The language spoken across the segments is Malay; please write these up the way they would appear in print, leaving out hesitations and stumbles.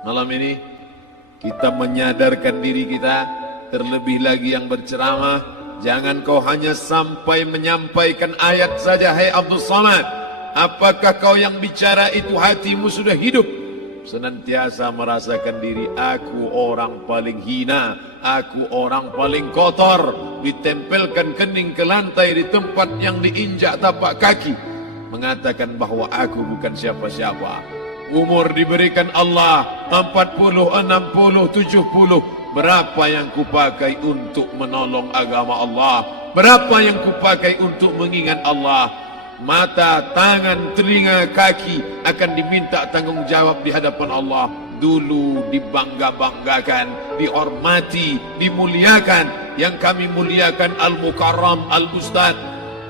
Malam ini kita menyadarkan diri kita, terlebih lagi yang berceramah, jangan kau hanya sampai menyampaikan ayat saja. Hai Abdul Samad, apakah kau yang bicara itu hatimu sudah hidup? Senantiasa merasakan diri, aku orang paling hina, aku orang paling kotor, ditempelkan kening ke lantai di tempat yang diinjak tapak kaki, mengatakan bahwa aku bukan siapa-siapa. Umur diberikan Allah 40, 60, 70. Berapa yang kupakai untuk menolong agama Allah? Berapa yang kupakai untuk mengingat Allah? Mata, tangan, telinga, kaki akan diminta tanggung jawab di hadapan Allah. Dulu dibangga-banggakan, dihormati, dimuliakan. Yang kami muliakan Al-Mukarram, Al-Ustaz.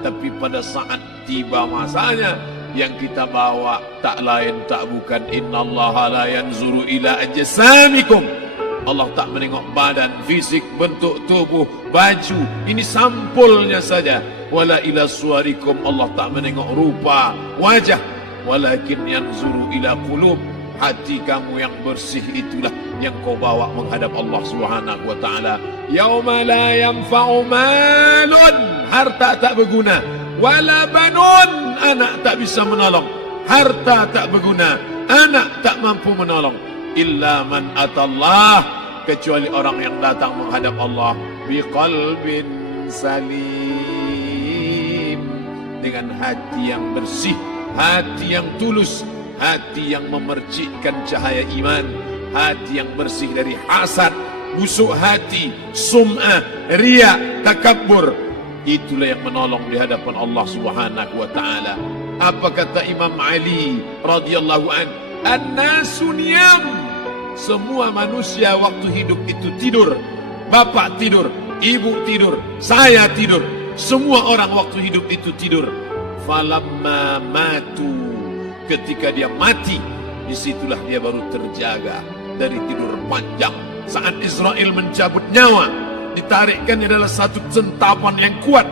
Tapi pada saat tiba masanya, yang kita bawa tak lain tak bukan innallaha la yanzuru ila ajsamikum. Allah tak menengok badan, fisik, bentuk tubuh, baju. Ini sampulnya saja. Wala ila suwarikum, Allah tak menengok rupa, wajah. Walakin yanzuru ila qulub. Hati kamu yang bersih itulah yang kau bawa menghadap Allah Subhanahu wa taala. Yauma la yanfa'u malun, harta tak berguna, wala banun, anak tak bisa menolong, harta tak berguna, anak tak mampu menolong, illa man atallah, kecuali orang yang datang menghadap Allah biqalbin salim, dengan hati yang bersih, hati yang tulus, hati yang memercikkan cahaya iman, hati yang bersih dari hasad, busuk hati, sum'ah, riya, takabbur. Itulah yang menolong di hadapan Allah Subhanahu wa taala. Apa kata Imam Ali radhiyallahu an? An-nasu niyam. Semua manusia waktu hidup itu tidur. Bapak tidur, ibu tidur, saya tidur. Semua orang waktu hidup itu tidur. Falamma matu, ketika dia mati, disitulah dia baru terjaga dari tidur panjang. Saat Israel mencabut nyawa, ditarikkan adalah satu centapan yang kuat.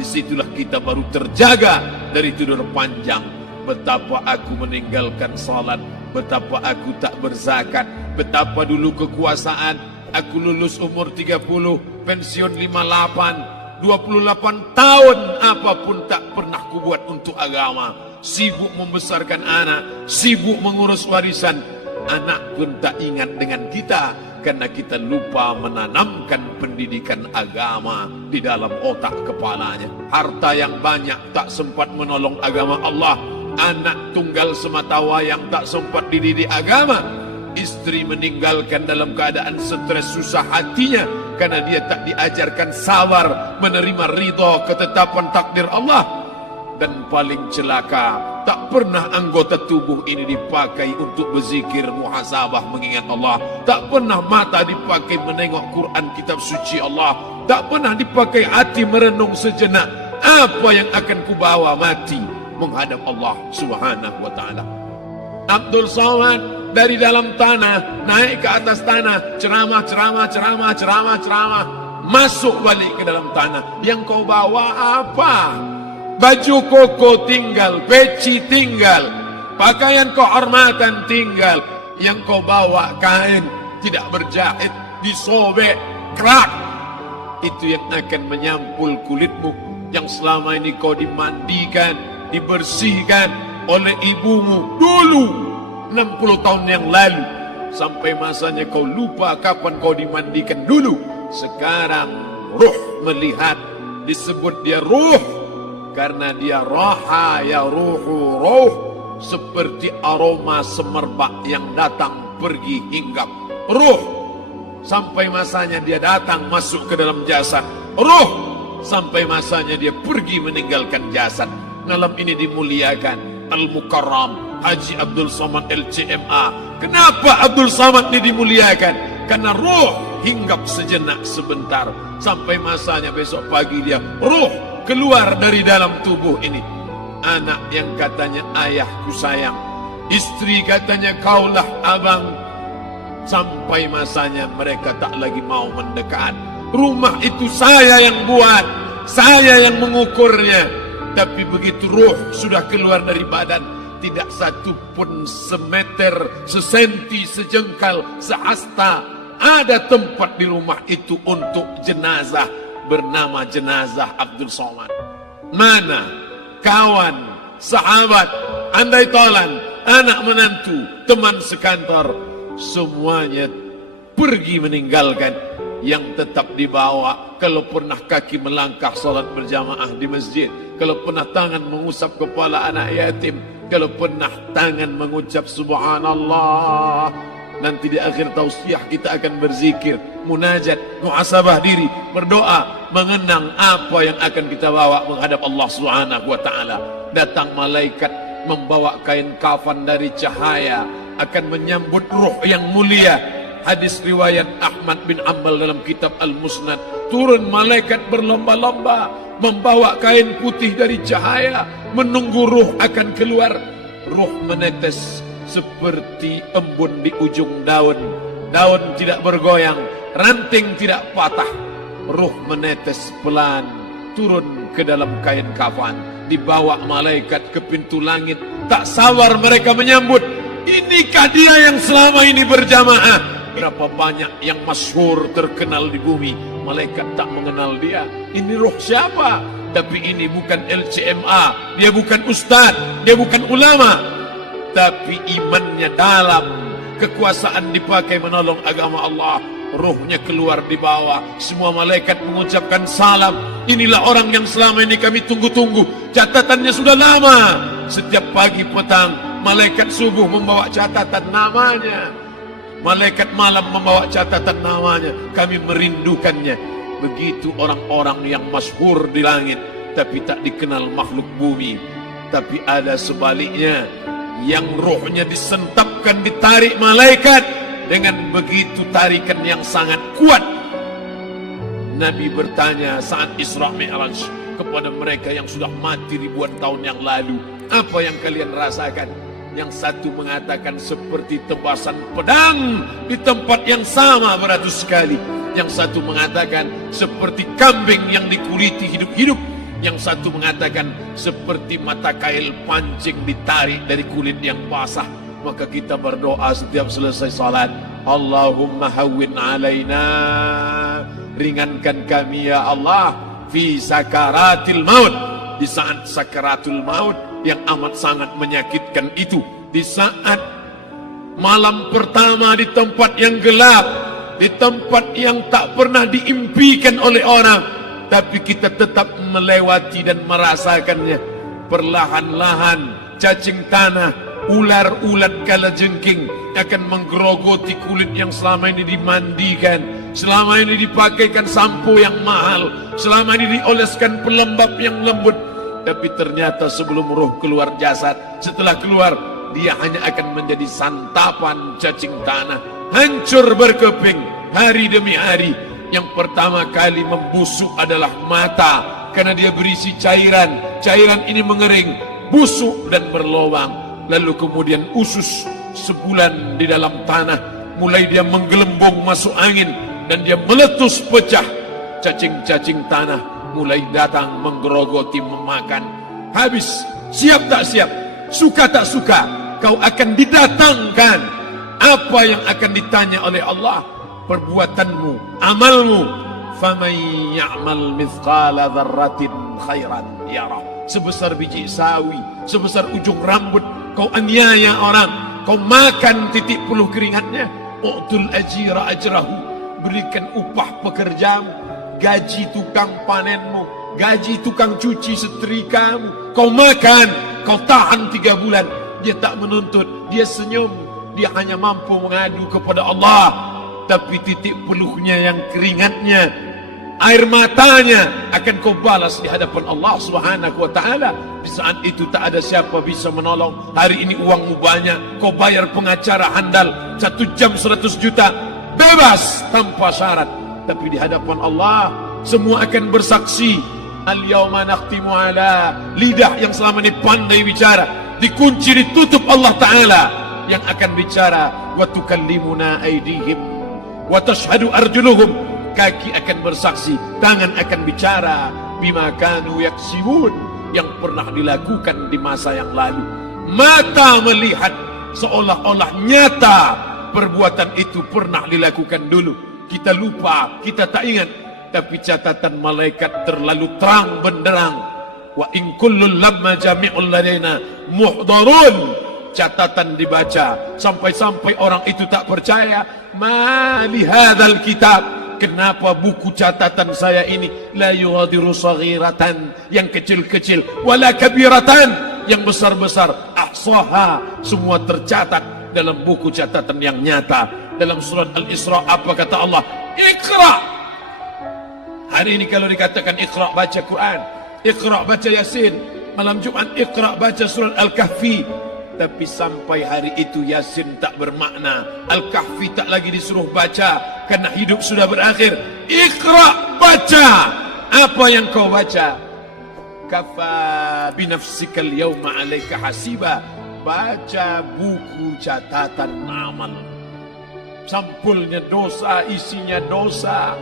Disitulah kita baru terjaga dari tidur panjang. Betapa aku meninggalkan salat, betapa aku tak berzakat, betapa dulu kekuasaan. Aku lulus umur 30, pensiun 58, 28 tahun, apapun tak pernah kubuat untuk agama. Sibuk membesarkan anak, sibuk mengurus warisan. Anak pun tak ingat dengan kita, karena kita lupa menanamkan pendidikan agama di dalam otak kepalanya. Harta yang banyak tak sempat menolong agama Allah. Anak tunggal semata wayang tak sempat dididik agama. Istri meninggalkan dalam keadaan stres susah hatinya, karena dia tak diajarkan sabar menerima ridha ketetapan takdir Allah. Dan paling celaka, tak pernah anggota tubuh ini dipakai untuk berzikir, muhasabah, mengingat Allah. Tak pernah mata dipakai menengok Quran, kitab suci Allah. Tak pernah dipakai hati merenung sejenak, apa yang akan kubawa mati menghadap Allah Subhanahu wa taala. Abdul Samad dari dalam tanah naik ke atas tanah, ceramah, masuk balik ke dalam tanah. Yang kau bawa apa? Baju koko tinggal, peci tinggal, pakaian kehormatan tinggal. Yang kau bawa kain tidak berjahit, disobek, kerak. Itu yang akan menyampul kulitmu, yang selama ini kau dimandikan, dibersihkan oleh ibumu dulu 60 tahun yang lalu. Sampai masanya kau lupa kapan kau dimandikan dulu. Sekarang ruh melihat, disebut dia ruh karena dia raha ya ruhu ruh, seperti aroma semerbak yang datang pergi hinggap. Ruh sampai masanya dia datang masuk ke dalam jasad. Ruh sampai masanya dia pergi meninggalkan jasad. Malam ini dimuliakan Al-Mukarram Haji Abdul Samad LCMA. Kenapa Abdul Samad ini dimuliakan? Karena ruh hinggap sejenak sebentar, sampai masanya besok pagi dia ruh keluar dari dalam tubuh ini. Anak yang katanya ayahku sayang, istri katanya kaulah abang, sampai masanya mereka tak lagi mau mendekat. Rumah itu saya yang buat, saya yang mengukurnya. Tapi begitu ruh sudah keluar dari badan, tidak satu pun semeter, sesenti, sejengkal, sehasta ada tempat di rumah itu untuk jenazah bernama jenazah Abdul Somad. Mana kawan, sahabat, andai tolan, anak menantu, teman sekantor, semuanya pergi meninggalkan. Yang tetap dibawa, kalau pernah kaki melangkah salat berjamaah di masjid, kalau pernah tangan mengusap kepala anak yatim, kalau pernah tangan mengucap subhanallah. Nanti di akhir tausiah kita akan berzikir, munajat, muhasabah diri, berdoa, mengenang apa yang akan kita bawa menghadap Allah Subhanahu wa taala. Datang malaikat membawa kain kafan dari cahaya, akan menyambut ruh yang mulia. Hadis riwayat Ahmad bin Ambal dalam kitab Al-Musnad, turun malaikat berlomba-lomba membawa kain putih dari cahaya, menunggu ruh akan keluar. Ruh menetes seperti embun di ujung daun. Daun tidak bergoyang, ranting tidak patah. Ruh menetes pelan turun ke dalam kain kafan, dibawa malaikat ke pintu langit. Tak sabar mereka menyambut, inikah dia yang selama ini berjamaah? Berapa banyak yang masyhur terkenal di bumi, malaikat tak mengenal dia. Ini roh siapa? Tapi ini bukan LCMA, dia bukan ustaz, dia bukan ulama, tapi imannya dalam, kekuasaan dipakai menolong agama Allah. Rohnya keluar di bawah, semua malaikat mengucapkan salam. Inilah orang yang selama ini kami tunggu-tunggu, catatannya sudah lama. Setiap pagi petang, malaikat subuh membawa catatan namanya, malaikat malam membawa catatan namanya. Kami merindukannya. Begitu orang-orang yang masyhur di langit, tapi tak dikenal makhluk bumi. Tapi ada sebaliknya, yang rohnya disentapkan, ditarik malaikat dengan begitu tarikan yang sangat kuat. Nabi bertanya saat Isra Mi'raj kepada mereka yang sudah mati ribuan tahun yang lalu, apa yang kalian rasakan? Yang satu mengatakan seperti tebasan pedang di tempat yang sama beratus kali. Yang satu mengatakan seperti kambing yang dikuliti hidup-hidup. Yang satu mengatakan seperti mata kail pancing ditarik dari kulit yang basah. Maka kita berdoa setiap selesai salat, Allahumma hawwin alaina, ringankan kami ya Allah, fi sakaratil maut, di saat sakaratul maut yang amat sangat menyakitkan itu, di saat malam pertama di tempat yang gelap, di tempat yang tak pernah diimpikan oleh orang, tapi kita tetap melewati dan merasakannya. Perlahan-lahan cacing tanah, ular-ulat kalajengking akan menggerogoti kulit yang selama ini dimandikan, selama ini dipakaikan sampo yang mahal, selama ini dioleskan pelembab yang lembut. Tapi ternyata sebelum roh keluar jasad, setelah keluar, dia hanya akan menjadi santapan cacing tanah, hancur berkeping hari demi hari. Yang pertama kali membusuk adalah mata, karena dia berisi cairan. Cairan ini mengering, busuk dan berlubang. Lalu kemudian usus sebulan di dalam tanah, mulai dia menggelembung masuk angin dan dia meletus pecah. Cacing-cacing tanah mulai datang menggerogoti, memakan. Habis, siap tak siap, suka tak suka, kau akan didatangkan. Apa yang akan ditanya oleh Allah? Perbuatanmu, amalmu. Faman ya'mal mithqala dzarratin khairan yarah. Sebesar biji sawi, sebesar ujung rambut, kau aniaya orang, kau makan titik puluh keringatnya. U'tul ajira ajrahu, berikan upah pekerjamu, gaji tukang panenmu, gaji tukang cuci setrikamu. Kau makan, kau tahan 3 bulan. Dia tak menuntut, dia senyum, dia hanya mampu mengadu kepada Allah. Tapi titik peluhnya yang keringatnya, air matanya akan kau balas di hadapan Allah Subhanahu wa taala. Di saat itu tak ada siapa bisa menolong. Hari ini uangmu banyak, kau bayar pengacara handal 1 jam 100 juta, bebas tanpa syarat. Tapi di hadapan Allah semua akan bersaksi. Al-yawma nakhtimu ala, lidah yang selama ini pandai bicara dikunci, ditutup Allah taala yang akan bicara. Wa tukallimuna aydihim wa tashhadu arjuluhum, kaki akan bersaksi, tangan akan bicara, bima kanu yaksibun, yang pernah dilakukan di masa yang lalu. Mata melihat seolah-olah nyata perbuatan itu pernah dilakukan dulu. Kita lupa, kita tak ingat. Tapi catatan malaikat terlalu terang benderang. Wa in kullun lamma jami'ul ladaina muhdharun. Catatan dibaca sampai-sampai orang itu tak percaya. Ma li hadzal kitab, kenapa buku catatan saya ini la yughadiru saghiratan, yang kecil-kecil, wala kabiratan, yang besar-besar, ahsaha, semua tercatat dalam buku catatan yang nyata. Dalam surat Al-Isra apa kata Allah? Iqra. Hari ini kalau dikatakan Iqra baca Quran, Iqra baca Yasin, malam Jumat Iqra baca surat Al-Kahfi. Tapi sampai hari itu Yasin tak bermakna, Al-Kahfi tak lagi disuruh baca karena hidup sudah berakhir. Iqra, baca. Apa yang kau baca? Kafa binafsikal yawma alaika hasiba. Baca buku catatan amal. Sampulnya dosa, isinya dosa.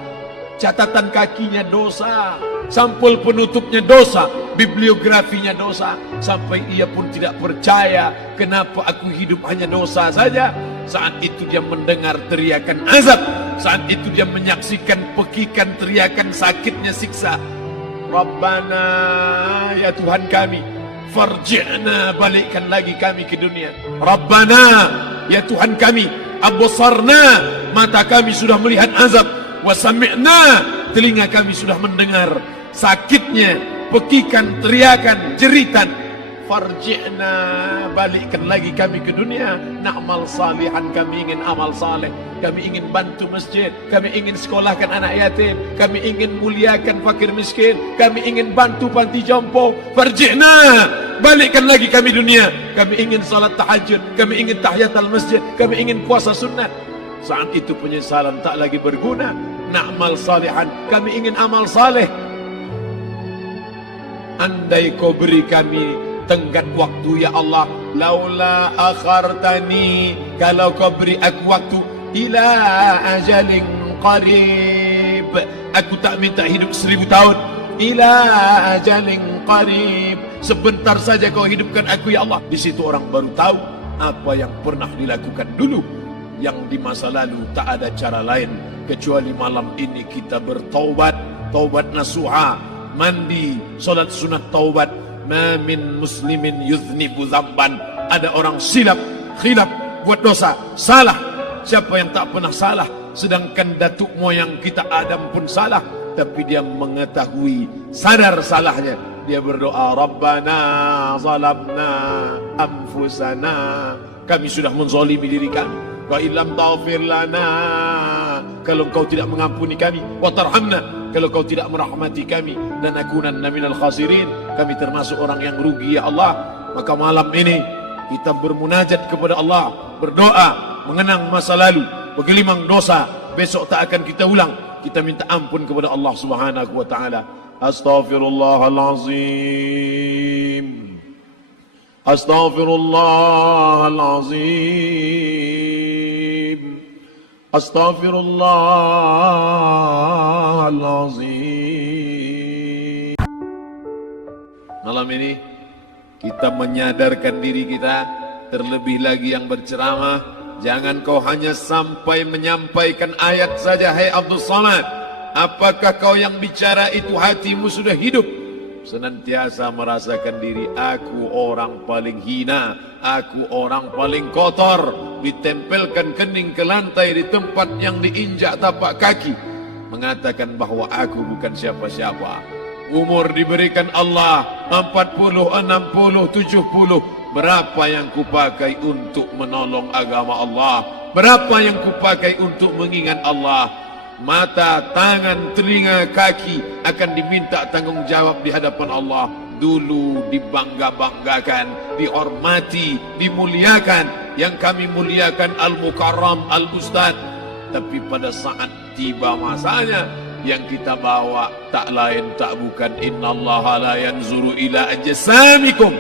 Catatan kakinya dosa, sampul penutupnya dosa, bibliografinya dosa. Sampai ia pun tidak percaya, kenapa aku hidup hanya dosa saja. Saat itu dia mendengar teriakan azab, saat itu dia menyaksikan pekikan teriakan sakitnya siksa. Rabbana, ya Tuhan kami, farji'na, balikkan lagi kami ke dunia. Rabbana, ya Tuhan kami, absarna, mata kami sudah melihat azab, wasami'na, telinga kami sudah mendengar sakitnya, pekikan, teriakan, jeritan. Farji'na, balikkan lagi kami ke dunia. Na'mal salihan, kami ingin amal saleh, kami ingin bantu masjid, kami ingin sekolahkan anak yatim, kami ingin muliakan fakir miskin, kami ingin bantu panti jompo. Farji'na, balikkan lagi kami dunia. Kami ingin salat tahajud, kami ingin tahiyatul masjid, kami ingin puasa sunnah. Saat itu penyesalan tak lagi berguna. Na'mal salihan, kami ingin amal saleh. Andai kau beri kami tenggat waktu ya Allah, laula akhartani, kalau kau beri aku waktu, ila ajalin qarib, aku tak minta hidup 1000 tahun, ila ajalin qarib, sebentar saja kau hidupkan aku ya Allah. Di situ orang baru tahu apa yang pernah dilakukan dulu, yang di masa lalu. Tak ada cara lain kecuali malam ini kita bertaubat, taubat nasuha, mandi, solat sunat taubat. Ma min muslimin yuznibu zamban, ada orang silap, khilaf, buat dosa, salah. Siapa yang tak pernah salah? Sedangkan datuk moyang kita Adam pun salah, tapi dia mengetahui, sadar salahnya. Dia berdoa, Rabbana zalamna anfusana, kami sudah menzalimi diri kami. Wa illam taghfir lana, kalau kau tidak mengampuni kami, wa tarhamna, kalau kau tidak merahmati kami, lanakunanna minal khasirin, kami termasuk orang yang rugi ya Allah. Maka malam ini kita bermunajat kepada Allah, berdoa, mengenang masa lalu, bergelimang dosa, besok tak akan kita ulang. Kita minta ampun kepada Allah Subhanahu wa taala. Astaghfirullahalazim, astaghfirullahalazim, astaghfirullahalazim. Malam ini kita menyadarkan diri kita, terlebih lagi yang berceramah, jangan kau hanya sampai menyampaikan ayat saja. Hai Abdul Samad, apakah kau yang bicara itu hatimu sudah hidup? Senantiasa merasakan diri, aku orang paling hina, aku orang paling kotor, ditempelkan kening ke lantai di tempat yang diinjak tapak kaki, mengatakan bahwa aku bukan siapa-siapa. Umur diberikan Allah 40, 60, 70. Berapa yang kupakai untuk menolong agama Allah? Berapa yang kupakai untuk mengingat Allah? Mata, tangan, telinga, kaki akan diminta tanggung jawab di hadapan Allah. Dulu dibangga-banggakan, dihormati, dimuliakan. Yang kami muliakan Al-Mukarram, Al-Ustaz. Tapi pada saat tiba masanya, yang kita bawa tak lain tak bukan, innallaha la yanzuru ila ajsamikum,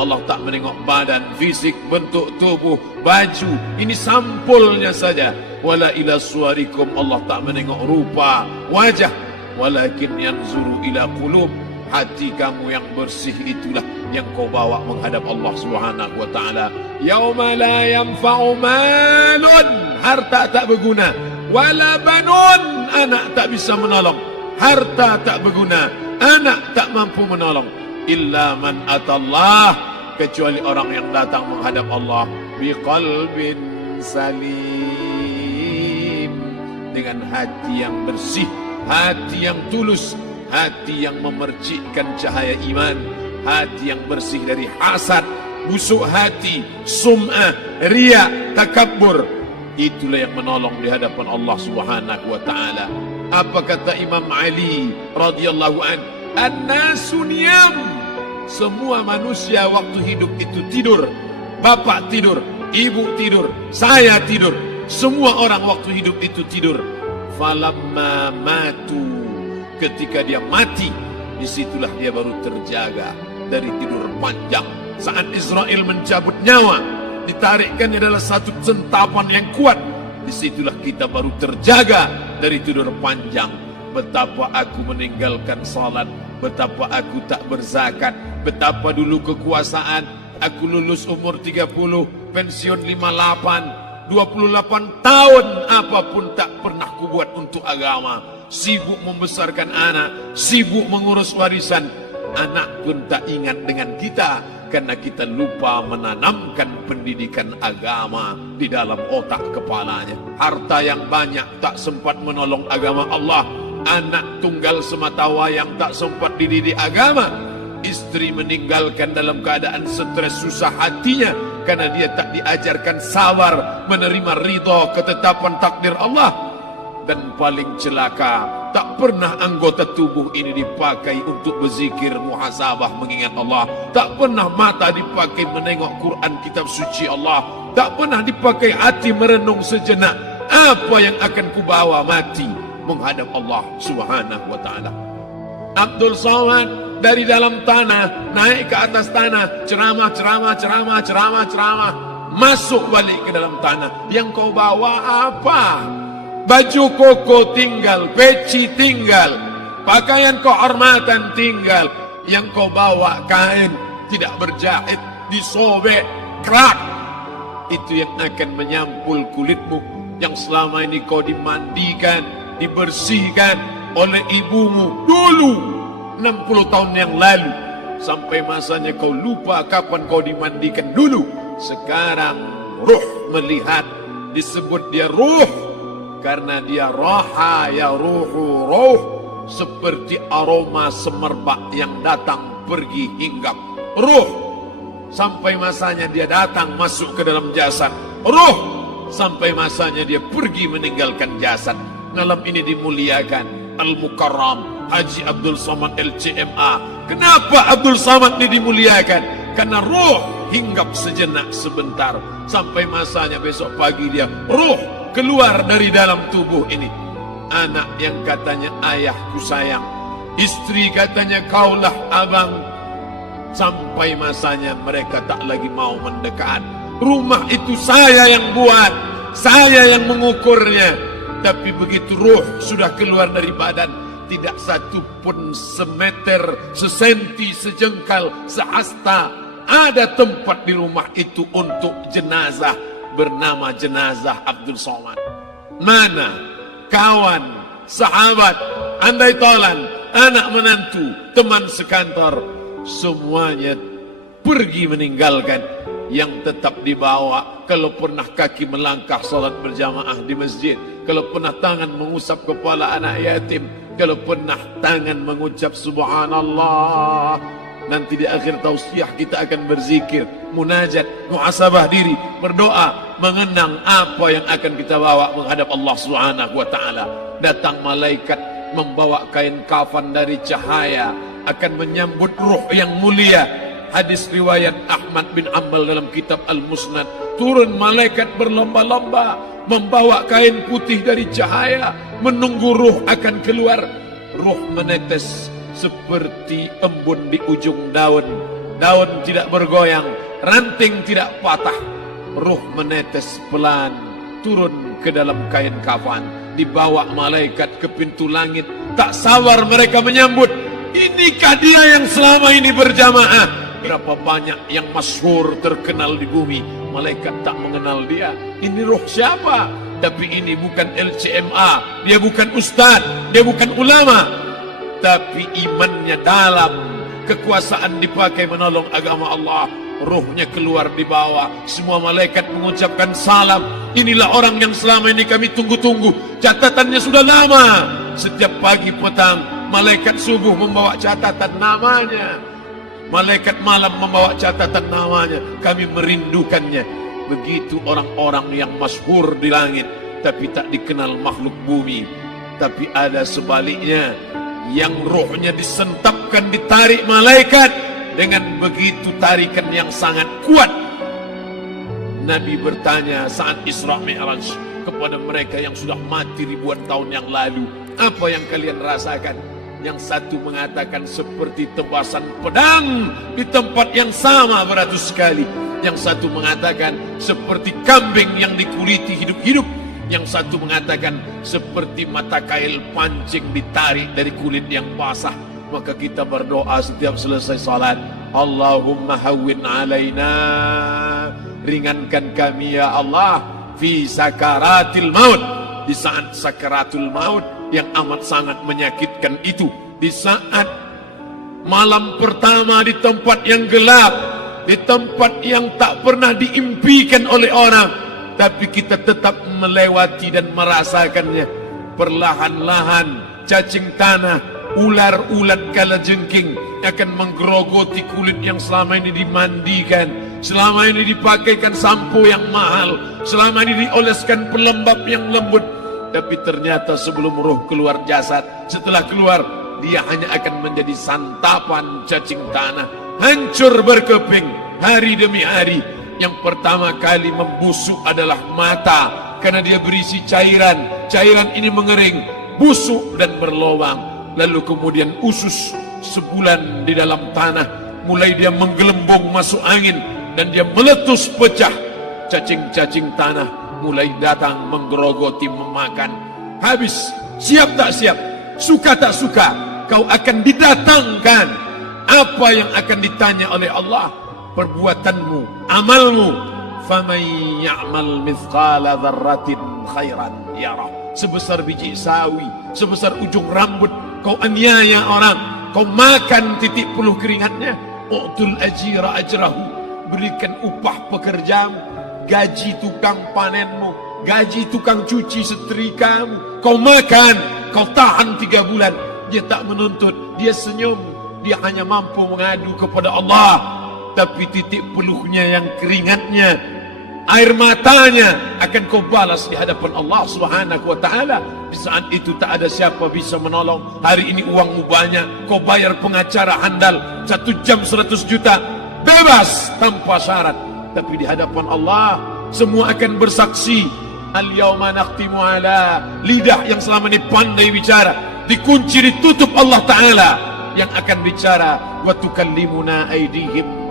Allah tak menengok badan, fisik, bentuk tubuh, baju, ini sampulnya saja. Wala ila suwarikum, Allah tak menengok rupa, wajah, walakin yanzuru ila qulub, hati kamu yang bersih itulah yang kau bawa menghadap Allah Subhanahu wa taala. Yauma la yanfa'u malun, harta tak berguna, wala banun, anak tak bisa menolong. Harta tak berguna, anak tak mampu menolong. Illa man atallah, kecuali orang yang datang menghadap Allah biqalbin salim, dengan hati yang bersih, hati yang tulus, hati yang memercikkan cahaya iman, hati yang bersih dari hasad, busuk hati, sum'ah, riya, takabbur. Itulah yang menolong di hadapan Allah Subhanahu wa taala. Apa kata Imam Ali radhiyallahu an? An-nasu niyam. Semua manusia waktu hidup itu tidur. Bapak tidur, ibu tidur, saya tidur. Semua orang waktu hidup itu tidur. Falamma matu, ketika dia mati, disitulah dia baru terjaga dari tidur panjang. Saat Israel mencabut nyawa, ditarikkan adalah satu centapan yang kuat. Disitulah kita baru terjaga dari tidur panjang. Betapa aku meninggalkan salat, betapa aku tak berzakat, betapa dulu kekuasaan. Aku lulus umur 30, pensiun 58, 28 tahun, apapun tak pernah kubuat untuk agama. Sibuk membesarkan anak, sibuk mengurus warisan. Anak pun tak ingat dengan kita, karena kita lupa menanamkan pendidikan agama di dalam otak kepalanya. Harta yang banyak tak sempat menolong agama Allah. Anak tunggal semata wayang tak sempat dididik agama. Istri meninggalkan dalam keadaan stres susah hatinya, karena dia tak diajarkan sabar menerima ridha ketetapan takdir Allah. Dan paling celaka, tak pernah anggota tubuh ini dipakai untuk berzikir, muhasabah, mengingat Allah. Tak pernah mata dipakai menengok Quran, kitab suci Allah. Tak pernah dipakai hati merenung sejenak, apa yang akan kubawa mati menghadap Allah Subhanahu wa taala. Abdul Somad dari dalam tanah naik ke atas tanah, ceramah, masuk balik ke dalam tanah. Yang kau bawa apa? Baju koko tinggal, peci tinggal, pakaian kehormatan tinggal. Yang kau bawa kain tidak berjahit, disobek, kerak. Itu yang akan menyampul kulitmu, yang selama ini kau dimandikan, dibersihkan oleh ibumu dulu 60 tahun yang lalu. Sampai masanya kau lupa kapan kau dimandikan dulu. Sekarang ruh melihat, disebut dia ruh karena dia raha ya ruhu ruh, seperti aroma semerbak yang datang pergi hinggap. Ruh sampai masanya dia datang masuk ke dalam jasad. Ruh sampai masanya dia pergi meninggalkan jasad. Malam ini dimuliakan Al-Mukarram Haji Abdul Somad LCMA. Kenapa Abdul Somad ini dimuliakan? Karena ruh hinggap sejenak sebentar, sampai masanya besok pagi dia ruh keluar dari dalam tubuh ini. Anak yang katanya ayahku sayang, istri katanya kaulah abang, sampai masanya mereka tak lagi mau mendekat. Rumah itu saya yang buat, saya yang mengukurnya. Tapi begitu ruh sudah keluar dari badan, tidak satu pun semeter, sesenti, sejengkal, sehasta ada tempat di rumah itu untuk jenazah bernama jenazah Abdul Somad. Mana kawan, sahabat, andai tolan, anak menantu, teman sekantor, semuanya pergi meninggalkan. Yang tetap dibawa, kalau pernah kaki melangkah salat berjamaah di masjid, kalau pernah tangan mengusap kepala anak yatim, kalau pernah tangan mengucap subhanallah. Nanti di akhir tausiah kita akan berzikir, munajat, muhasabah diri, berdoa, mengenang apa yang akan kita bawa menghadap Allah Subhanahu wa taala. Datang malaikat membawa kain kafan dari cahaya, akan menyambut ruh yang mulia. Hadis riwayat Ahmad bin Ambal dalam kitab Al-Musnad. Turun malaikat berlomba-lomba membawa kain putih dari cahaya, menunggu ruh akan keluar. Ruh menetes seperti embun di ujung daun. Daun tidak bergoyang, ranting tidak patah. Ruh menetes pelan turun ke dalam kain kafan, dibawa malaikat ke pintu langit. Tak sabar mereka menyambut. Inikah dia yang selama ini berjamaah? Berapa banyak yang masyhur terkenal di bumi, malaikat tak mengenal dia. Ini roh siapa? Tapi ini bukan LCMA, dia bukan ustaz, dia bukan ulama, tapi imannya dalam, kekuasaan dipakai menolong agama Allah. Ruhnya keluar di bawah, semua malaikat mengucapkan salam. Inilah orang yang selama ini kami tunggu-tunggu, catatannya sudah lama. Setiap pagi petang malaikat subuh membawa catatan namanya, malaikat malam membawa catatan namanya. Kami merindukannya. Begitu orang-orang yang masyhur di langit tapi tak dikenal makhluk bumi. Tapi ada sebaliknya, yang rohnya disentapkan, ditarik malaikat dengan begitu tarikan yang sangat kuat. Nabi bertanya saat Isra Mi'raj kepada mereka yang sudah mati ribuan tahun yang lalu, apa yang kalian rasakan? Yang satu mengatakan seperti tebasan pedang di tempat yang sama beratus kali. Yang satu mengatakan seperti kambing yang dikuliti hidup-hidup. Yang satu mengatakan seperti mata kail pancing ditarik dari kulit yang basah. Maka kita berdoa setiap selesai salat, Allahumma hawwin alaina, ringankan kami ya Allah, fi sakaratil maut, di saat sakaratul maut yang amat sangat menyakitkan itu, di saat malam pertama di tempat yang gelap, di tempat yang tak pernah diimpikan oleh orang, tapi kita tetap melewati dan merasakannya. Perlahan-lahan cacing tanah, ular-ulat kalajengking akan menggerogoti kulit yang selama ini dimandikan, selama ini dipakaikan sampo yang mahal, selama ini dioleskan pelembab yang lembut. Tapi ternyata sebelum roh keluar jasad, setelah keluar, dia hanya akan menjadi santapan cacing tanah, hancur berkeping hari demi hari. Yang pertama kali membusuk adalah mata, karena dia berisi cairan. Cairan ini mengering, busuk dan berlubang. Lalu kemudian usus sebulan di dalam tanah, mulai dia menggelembung masuk angin dan dia meletus pecah. Cacing-cacing tanah mulai datang menggerogoti, memakan. Habis, siap tak siap, suka tak suka, kau akan didatangkan. Apa yang akan ditanya oleh Allah? Perbuatanmu, amalmu. Faman ya'mal mithqala dzarratin khairan yarah. Sebesar biji sawi, sebesar ujung rambut, kau aniaya orang, kau makan titik puluh keringatnya. U'tul ajira ajrahu, berikan upah pekerjamu, gaji tukang panenmu, gaji tukang cuci setrikamu. Kau makan, kau tahan 3 bulan. Dia tak menuntut, dia senyum, dia hanya mampu mengadu kepada Allah. Tapi titik peluhnya yang keringatnya, air matanya akan kau balas di hadapan Allah Subhanahu wa ta'ala. Di saat itu tak ada siapa bisa menolong. Hari ini uangmu banyak, kau bayar pengacara handal 1 jam 100 juta, bebas tanpa syarat. Tapi di hadapan Allah semua akan bersaksi. Al-yawma nakhtimu ala, lidah yang selama ini pandai bicara dikunci, ditutup Allah Ta'ala yang akan bicara. Wa tukallimuna aydihim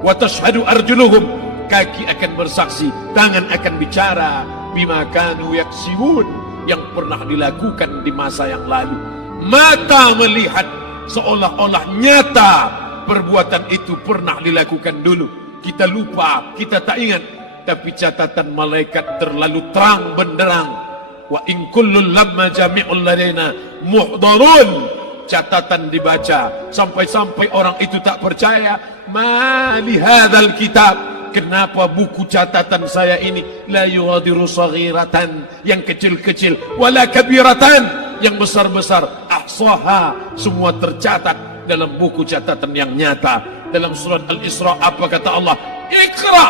wa tashhadu arjuluhum, kaki akan bersaksi, tangan akan bicara. Bima kanu yaksibun, yang pernah dilakukan di masa yang lalu. Mata melihat seolah-olah nyata perbuatan itu pernah dilakukan dulu. Kita lupa, kita tak ingat. Tapi catatan malaikat terlalu terang benderang. Wa in kullun lamma jami'ul ladaina muhdarun. Catatan dibaca sampai-sampai orang itu tak percaya. Ma li hadzal kitab, kenapa buku catatan saya ini la yughadiru saghiratan, yang kecil-kecil, wala kabiratan, yang besar-besar, ahsaha, semua tercatat dalam buku catatan yang nyata. Dalam surat Al-Isra apa kata Allah? Iqra.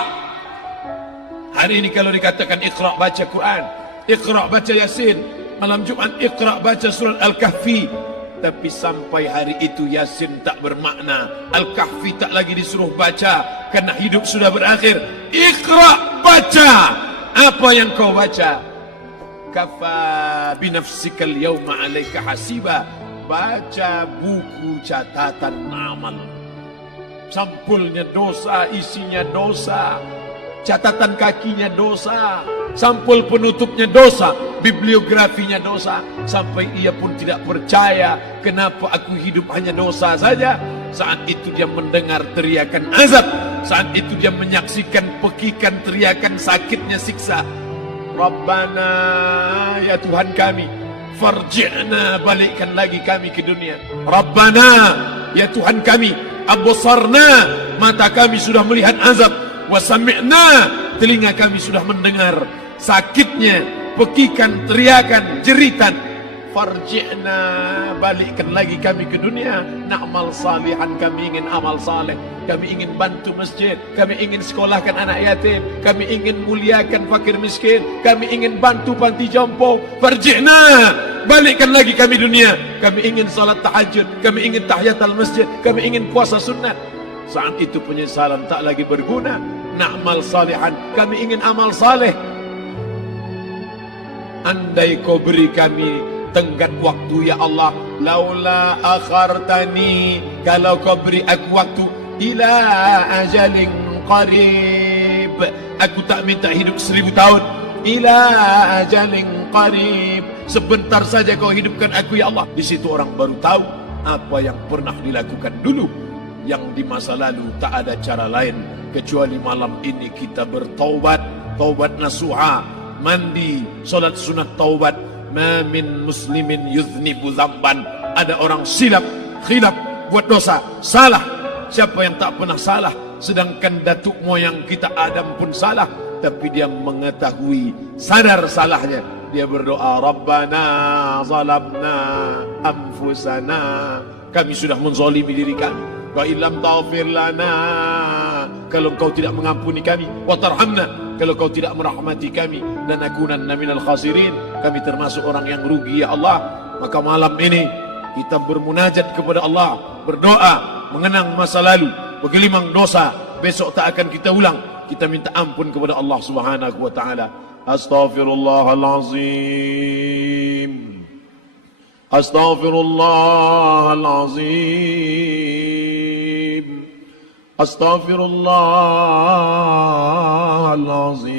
Hari ini kalau dikatakan Iqra, baca Quran, Iqra baca Yasin, malam Jumat Iqra baca surat Al-Kahfi. Tapi sampai hari itu Yasin tak bermakna, Al-Kahfi tak lagi disuruh baca, karena hidup sudah berakhir. Iqra, baca. Apa yang kau baca? Kafa binafsikal yawma alaika hasiba. Baca buku catatan amal. Sampulnya dosa, isinya dosa. Catatan kakinya dosa, sampul penutupnya dosa. bibliografinya dosa, sampai ia pun tidak percaya kenapa aku hidup hanya dosa saja. Saat itu dia mendengar teriakan azab, saat itu dia menyaksikan pekikan teriakan sakitnya siksa. Rabbana, ya Tuhan kami, farji'na, balikkan lagi kami ke dunia. Rabbana, ya Tuhan kami, absarna, mata kami sudah melihat azab, wa sami'na, telinga kami sudah mendengar sakitnya pekikan teriakan jeritan. Farji'na, balikkan lagi kami ke dunia. Na'mal salihan, kami ingin amal saleh, kami ingin bantu masjid, kami ingin sekolahkan anak yatim, kami ingin muliakan fakir miskin, kami ingin bantu panti jompo. Farji'na, balikkan lagi kami dunia. Kami ingin salat tahajud, kami ingin tahiyatul masjid, kami ingin puasa sunat. Saat itu penyesalan tak lagi berguna. Na'mal salihan, kami ingin amal saleh. Andai kau beri kami tenggat waktu, ya Allah, laula akhartani, kalau kau beri aku waktu, ila ajalin qarib, aku tak minta hidup 1000 tahun, ila ajalin qarib, sebentar saja kau hidupkan aku, ya Allah. Di situ orang baru tahu apa yang pernah dilakukan dulu, yang di masa lalu tak ada cara lain kecuali malam ini kita bertaubat, taubat nasuha, mandi, solat sunat taubat. Ma min muslimin yuznibu zamban, ada orang silap, khilaf, buat dosa, salah. Siapa yang tak pernah salah? Sedangkan datuk moyang kita Adam pun salah, tapi dia mengetahui, sadar salahnya. Dia berdoa, Rabbana zalamna anfusana, kami sudah menzalimi diri kami. Wa illam taghfir lana, kalau kau tidak mengampuni kami, wa tarhamna, kalau kau tidak merahmati kami, lanakunanna minal khasirin, kami termasuk orang yang rugi, ya Allah. Maka malam ini kita bermunajat kepada Allah, berdoa, mengenang masa lalu, bergelimang dosa, besok tak akan kita ulang. Kita minta ampun kepada Allah Subhanahu wa taala. Astaghfirullahalazim, astaghfirullahalazim, astaghfirullahalazim.